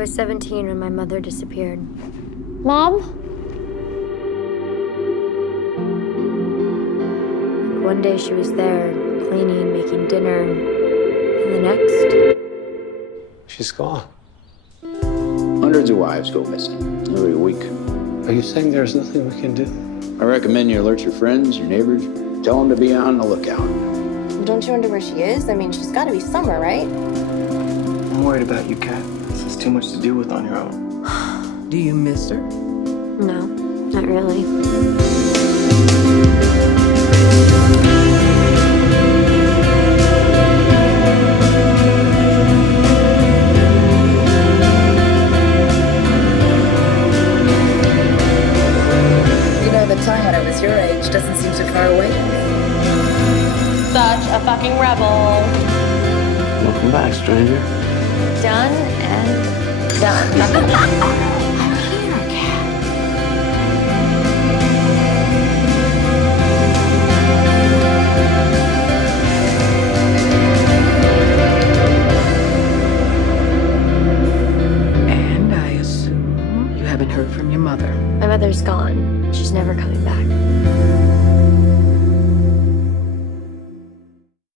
was 17 when my mother disappeared. Mom? One day she was there, cleaning, making dinner, and the next... She's gone. Hundreds of wives go missing every week. Are you saying there's nothing we can do? I recommend you alert your friends, your neighbors, tell them to be on the lookout. Don't you wonder where she is? I mean, she's got to be somewhere, right? I'm worried about you, Kat. This is too much to deal with on your own. Do you miss her? No, not really. You know, the time when I was your age doesn't seem so far away. Such a fucking rebel. Welcome back, stranger. Done and done. And I assume you haven't heard from your mother. My mother's gone. She's never coming back.